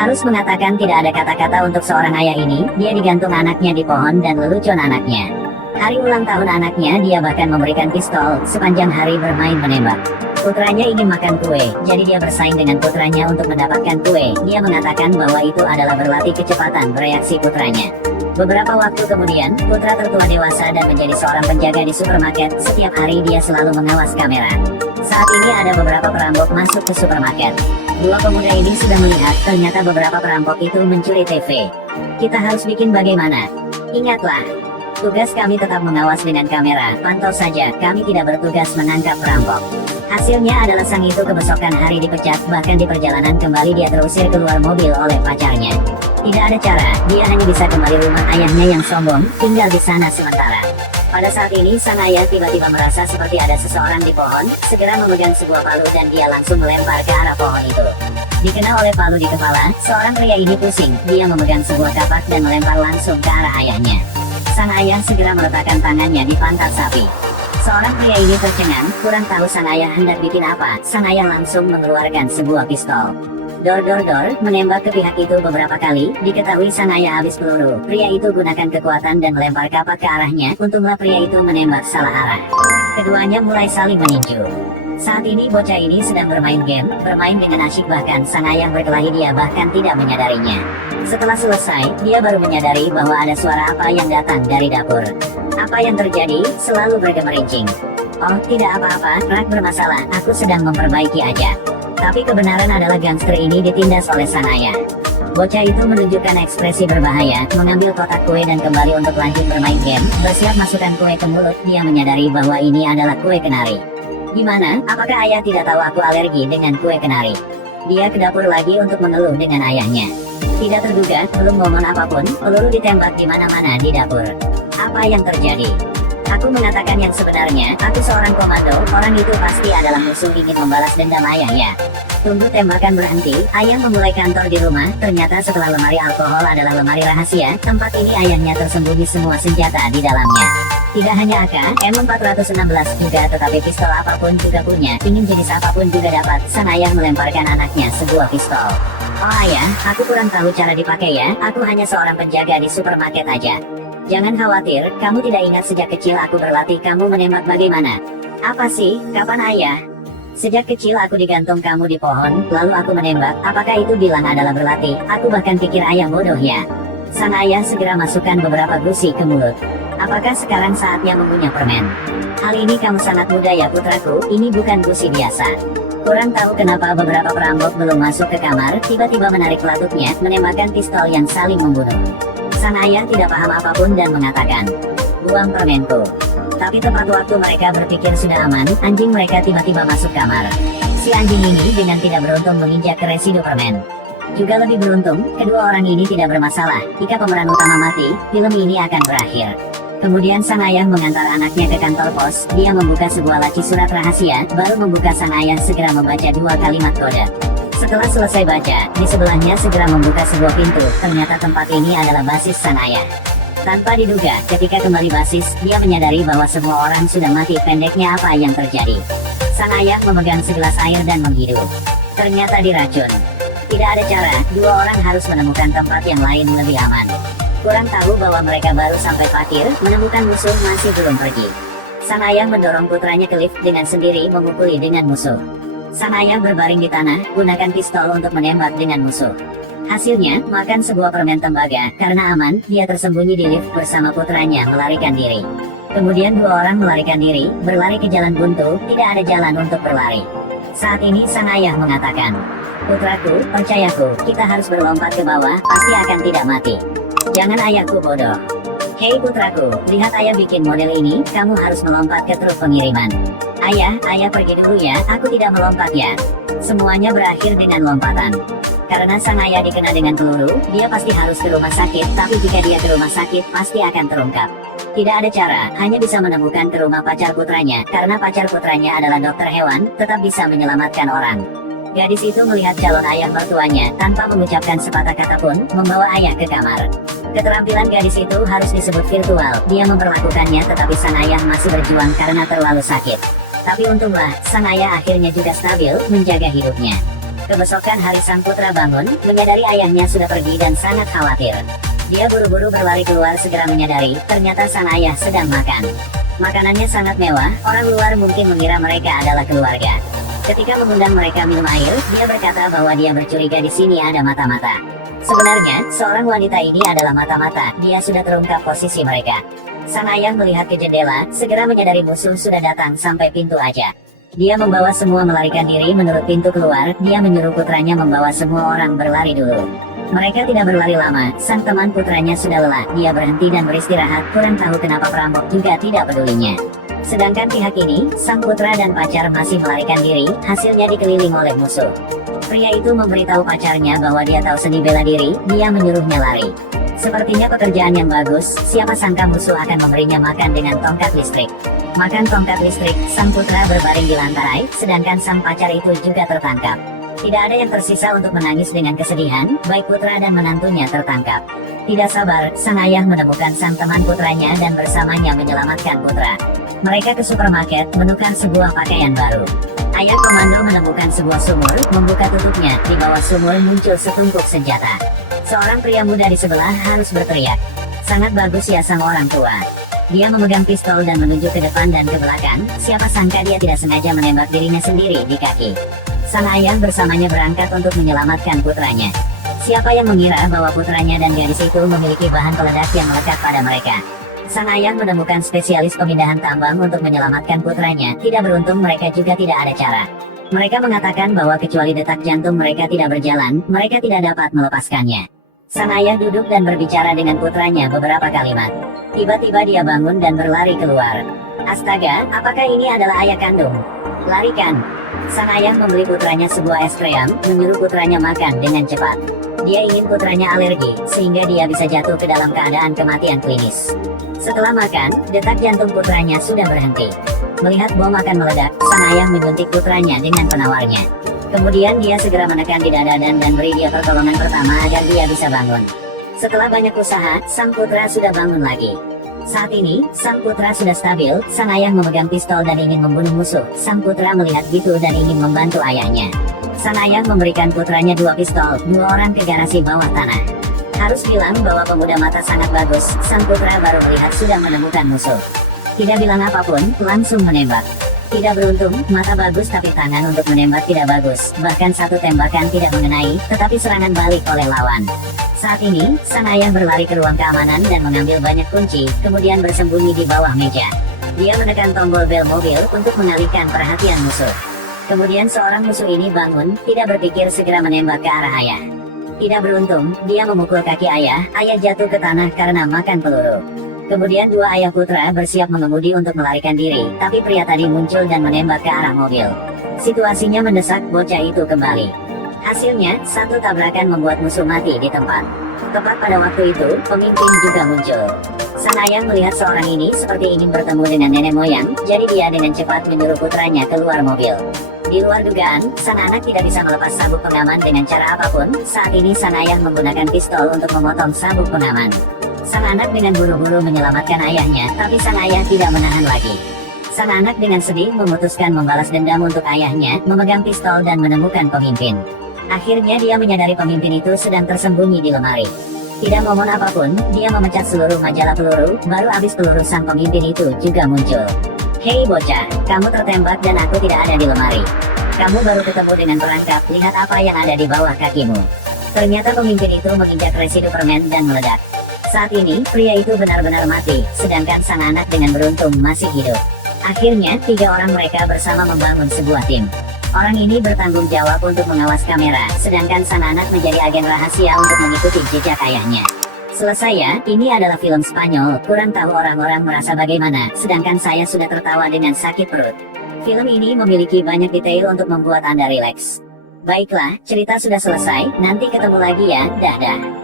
Harus mengatakan tidak ada kata-kata untuk seorang ayah ini, dia digantung anaknya di pohon dan lelucon anaknya. Hari ulang tahun anaknya, dia bahkan memberikan pistol, sepanjang hari bermain menembak. Putranya ingin makan kue, jadi dia bersaing dengan putranya untuk mendapatkan kue. Dia mengatakan bahwa itu adalah berlatih kecepatan bereaksi putranya. Beberapa waktu kemudian, putra tertua dewasa dan menjadi seorang penjaga di supermarket. Setiap hari dia selalu mengawas kamera. Saat ini ada beberapa perampok masuk ke supermarket. Dua pemuda ini sudah melihat, ternyata beberapa perampok itu mencuri TV. Kita harus bikin bagaimana? Ingatlah, tugas kami tetap mengawas dengan kamera. Pantau saja, kami tidak bertugas menangkap perampok. Hasilnya adalah sang itu kebesokan hari dipecat, bahkan di perjalanan kembali dia terusir keluar mobil oleh pacarnya. Tidak ada cara, dia hanya bisa kembali rumah ayahnya yang sombong, tinggal di sana sementara. Pada saat ini sang ayah tiba-tiba merasa seperti ada seseorang di pohon, segera memegang sebuah palu dan dia langsung melempar ke arah pohon itu. Dikenal oleh palu di kepala, seorang pria ini pusing, dia memegang sebuah kapak dan melempar langsung ke arah ayahnya. Sang ayah segera meletakkan tangannya di pantat sapi. Seorang pria ini tercengang, kurang tahu sang ayah hendak bikin apa, sang ayah langsung mengeluarkan sebuah pistol. Dor, menembak ke pihak itu beberapa kali, diketahui sang ayah habis peluru. Pria itu gunakan kekuatan dan melempar kapak ke arahnya, untunglah pria itu menembak salah arah. Keduanya mulai saling meninju. Saat ini bocah ini sedang bermain game, bermain dengan asyik, bahkan sang ayah berkelahi, dia bahkan tidak menyadarinya. Setelah selesai, dia baru menyadari bahwa ada suara apa yang datang dari dapur. Apa yang terjadi, selalu bergemerincing. Oh, tidak apa-apa, rak bermasalah, aku sedang memperbaiki aja. Tapi kebenaran adalah gangster ini ditindas oleh sang ayah. Bocah itu menunjukkan ekspresi berbahaya, mengambil kotak kue dan kembali untuk lanjut bermain game. Bersiap masukkan kue ke mulut, dia menyadari bahwa ini adalah kue kenari. Gimana, apakah ayah tidak tahu aku alergi dengan kue kenari? Dia ke dapur lagi untuk mengeluh dengan ayahnya. Tidak terduga, belum ngomong apapun, peluru ditembak di mana-mana di dapur. Apa yang terjadi? Aku mengatakan yang sebenarnya, aku seorang komando, orang itu pasti adalah musuh ingin membalas dendam ayah ya. Tunggu tembakan berhenti, ayah memulai kantor di rumah, ternyata setelah lemari alkohol adalah lemari rahasia, tempat ini ayahnya tersembunyi semua senjata di dalamnya. Tidak hanya AK, M416 juga, tetapi pistol apapun juga punya, ingin jenis apapun juga dapat, sang ayah melemparkan anaknya sebuah pistol. Oh ayah, aku kurang tahu cara dipakai ya, aku hanya seorang penjaga di supermarket aja. Jangan khawatir, kamu tidak ingat sejak kecil aku berlatih kamu menembak bagaimana? Apa sih, kapan ayah? Sejak kecil aku digantung kamu di pohon, lalu aku menembak, apakah itu bilang adalah berlatih? Aku bahkan pikir ayah bodoh ya. Sang ayah segera masukkan beberapa gusi ke mulut. Apakah sekarang saatnya mengunyah permen? Hal ini kamu sangat muda ya putraku, ini bukan gusi biasa. Kurang tahu kenapa beberapa perampok belum masuk ke kamar, tiba-tiba menarik pelatutnya, menembakkan pistol yang saling membunuh. Sang ayah tidak paham apapun dan mengatakan, buang permenku. Tapi tepat waktu mereka berpikir sudah aman, anjing mereka tiba-tiba masuk kamar. Si anjing ini dengan tidak beruntung menginjak ke residu permen. Juga lebih beruntung, kedua orang ini tidak bermasalah. Jika pemeran utama mati, film ini akan berakhir. Kemudian sang ayah mengantar anaknya ke kantor pos, dia membuka sebuah laci surat rahasia, baru membuka sang ayah segera membaca dua kalimat kode. Setelah selesai baca, di sebelahnya segera membuka sebuah pintu, ternyata tempat ini adalah basis sang ayah. Tanpa diduga, ketika kembali basis, dia menyadari bahwa semua orang sudah mati, pendeknya apa yang terjadi. Sang ayah memegang segelas air dan menghirup. Ternyata diracun. Tidak ada cara, dua orang harus menemukan tempat yang lain lebih aman. Kurang tahu bahwa mereka baru sampai parkir, menemukan musuh masih belum pergi. Sang ayah mendorong putranya ke lift dengan sendiri memukuli dengan musuh. Sang ayah berbaring di tanah, gunakan pistol untuk menembak dengan musuh. Hasilnya, makan sebuah permen tembaga, karena aman, dia tersembunyi di lift bersama putranya melarikan diri. Kemudian dua orang melarikan diri, berlari ke jalan buntu, tidak ada jalan untuk berlari. Saat ini sang ayah mengatakan, putraku, percayaku, kita harus berlompat ke bawah, pasti akan tidak mati. Jangan ayahku bodoh. Hei putraku, lihat ayah bikin model ini, kamu harus melompat ke truk pengiriman. Ayah pergi dulu ya, aku tidak melompat ya. Semuanya berakhir dengan lompatan. Karena sang ayah dikena dengan peluru, dia pasti harus ke rumah sakit, tapi jika dia ke rumah sakit, pasti akan terungkap. Tidak ada cara, hanya bisa menemukan ke rumah pacar putranya, karena pacar putranya adalah dokter hewan, tetap bisa menyelamatkan orang. Gadis itu melihat calon ayah mertuanya, tanpa mengucapkan sepatah kata pun, membawa ayah ke kamar. Keterampilan gadis itu harus disebut virtual, dia memperlakukannya tetapi sang ayah masih berjuang karena terlalu sakit. Tapi untunglah, sang ayah akhirnya juga stabil, menjaga hidupnya. Kebesokan hari sang putra bangun, menyadari ayahnya sudah pergi dan sangat khawatir. Dia buru-buru berlari keluar segera menyadari, ternyata sang ayah sedang makan. Makanannya sangat mewah, orang luar mungkin mengira mereka adalah keluarga. Ketika mengundang mereka minum air, dia berkata bahwa dia bercuriga di sini ada mata-mata. Sebenarnya, seorang wanita ini adalah mata-mata, dia sudah terungkap posisi mereka. Sang ayah melihat ke jendela, segera menyadari musuh sudah datang sampai pintu aja. Dia membawa semua melarikan diri menurut pintu keluar, dia menyuruh putranya membawa semua orang berlari dulu. Mereka tidak berlari lama, sang teman putranya sudah lelah, dia berhenti dan beristirahat, kurang tahu kenapa perampok juga tidak pedulinya. Sedangkan pihak ini, sang putra dan pacar masih melarikan diri, hasilnya dikeliling oleh musuh. Pria itu memberitahu pacarnya bahwa dia tahu seni bela diri, dia menyuruhnya lari. Sepertinya pekerjaan yang bagus, siapa sangka musuh akan memberinya makan dengan tongkat listrik. Makan tongkat listrik, sang putra berbaring di lantai, sedangkan sang pacar itu juga tertangkap. Tidak ada yang tersisa untuk menangis dengan kesedihan, baik putra dan menantunya tertangkap. Tidak sabar, sang ayah menemukan sang teman putranya dan bersamanya menyelamatkan putra. Mereka ke supermarket, menukar sebuah pakaian baru. Ayah komando menemukan sebuah sumur, membuka tutupnya, di bawah sumur muncul setumpuk senjata. Seorang pria muda di sebelah harus berteriak. Sangat bagus ya sang orang tua. Dia memegang pistol dan menuju ke depan dan ke belakang, siapa sangka dia tidak sengaja menembak dirinya sendiri di kaki. Sang ayah bersamanya berangkat untuk menyelamatkan putranya. Siapa yang mengira bahwa putranya dan gadis itu memiliki bahan peledak yang melekat pada mereka. Sang ayah menemukan spesialis pemindahan tambang untuk menyelamatkan putranya, tidak beruntung mereka juga tidak ada cara. Mereka mengatakan bahwa kecuali detak jantung mereka tidak berjalan, mereka tidak dapat melepaskannya. Sang ayah duduk dan berbicara dengan putranya beberapa kalimat. Tiba-tiba dia bangun dan berlari keluar. Astaga, apakah ini adalah ayah kandung? Larikan! Sang ayah membeli putranya sebuah es krem, menyuruh putranya makan dengan cepat. Dia ingin putranya alergi, sehingga dia bisa jatuh ke dalam keadaan kematian klinis. Setelah makan, detak jantung putranya sudah berhenti. Melihat bom akan meledak, sang ayah menyuntik putranya dengan penawarnya. Kemudian dia segera menekan di dada dan beri dia pertolongan pertama agar dia bisa bangun. Setelah banyak usaha, sang putra sudah bangun lagi. Saat ini, sang putra sudah stabil, sang ayah memegang pistol dan ingin membunuh musuh. Sang putra melihat gitu dan ingin membantu ayahnya. Sang ayah memberikan putranya 2 pistol, 2 orang ke garasi bawah tanah. Harus bilang bahwa pemuda mata sangat bagus, sang putra baru melihat sudah menemukan musuh. Tidak bilang apapun, langsung menembak. Tidak beruntung, mata bagus tapi tangan untuk menembak tidak bagus, bahkan satu tembakan tidak mengenai, tetapi serangan balik oleh lawan. Saat ini, sang ayah berlari ke ruang keamanan dan mengambil banyak kunci, kemudian bersembunyi di bawah meja. Dia menekan tombol bel mobil untuk mengalihkan perhatian musuh. Kemudian seorang musuh ini bangun, tidak berpikir segera menembak ke arah ayah. Tidak beruntung, dia memukul kaki ayah jatuh ke tanah karena makan peluru. Kemudian 2 ayah putra bersiap mengemudi untuk melarikan diri, tapi pria tadi muncul dan menembak ke arah mobil. Situasinya mendesak bocah itu kembali. Hasilnya, satu tabrakan membuat musuh mati di tempat. Tepat pada waktu itu, pemimpin juga muncul. Sang ayah melihat seorang ini seperti ingin bertemu dengan nenek moyang, jadi dia dengan cepat menyuruh putranya keluar mobil. Di luar dugaan, sang anak tidak bisa melepas sabuk pengaman dengan cara apapun. Saat ini sang ayah menggunakan pistol untuk memotong sabuk pengaman. Sang anak dengan buru-buru menyelamatkan ayahnya, tapi sang ayah tidak menahan lagi. Sang anak dengan sedih memutuskan membalas dendam untuk ayahnya, memegang pistol dan menemukan pemimpin. Akhirnya dia menyadari pemimpin itu sedang tersembunyi di lemari. Tidak mohon apapun, dia memecah seluruh majalah peluru, baru habis peluru sang pemimpin itu juga muncul. Hei bocah, kamu tertembak dan aku tidak ada di lemari. Kamu baru ketemu dengan perangkap, lihat apa yang ada di bawah kakimu. Ternyata pemimpin itu menginjak residu permen dan meledak. Saat ini, pria itu benar-benar mati, sedangkan sang anak dengan beruntung masih hidup. Akhirnya, 3 orang mereka bersama membangun sebuah tim. Orang ini bertanggung jawab untuk mengawas kamera, sedangkan sang anak menjadi agen rahasia untuk mengikuti jejak ayahnya. Selesai ya, ini adalah film Spanyol, kurang tahu orang-orang merasa bagaimana, sedangkan saya sudah tertawa dengan sakit perut. Film ini memiliki banyak detail untuk membuat Anda rileks. Baiklah, cerita sudah selesai, nanti ketemu lagi ya, dadah.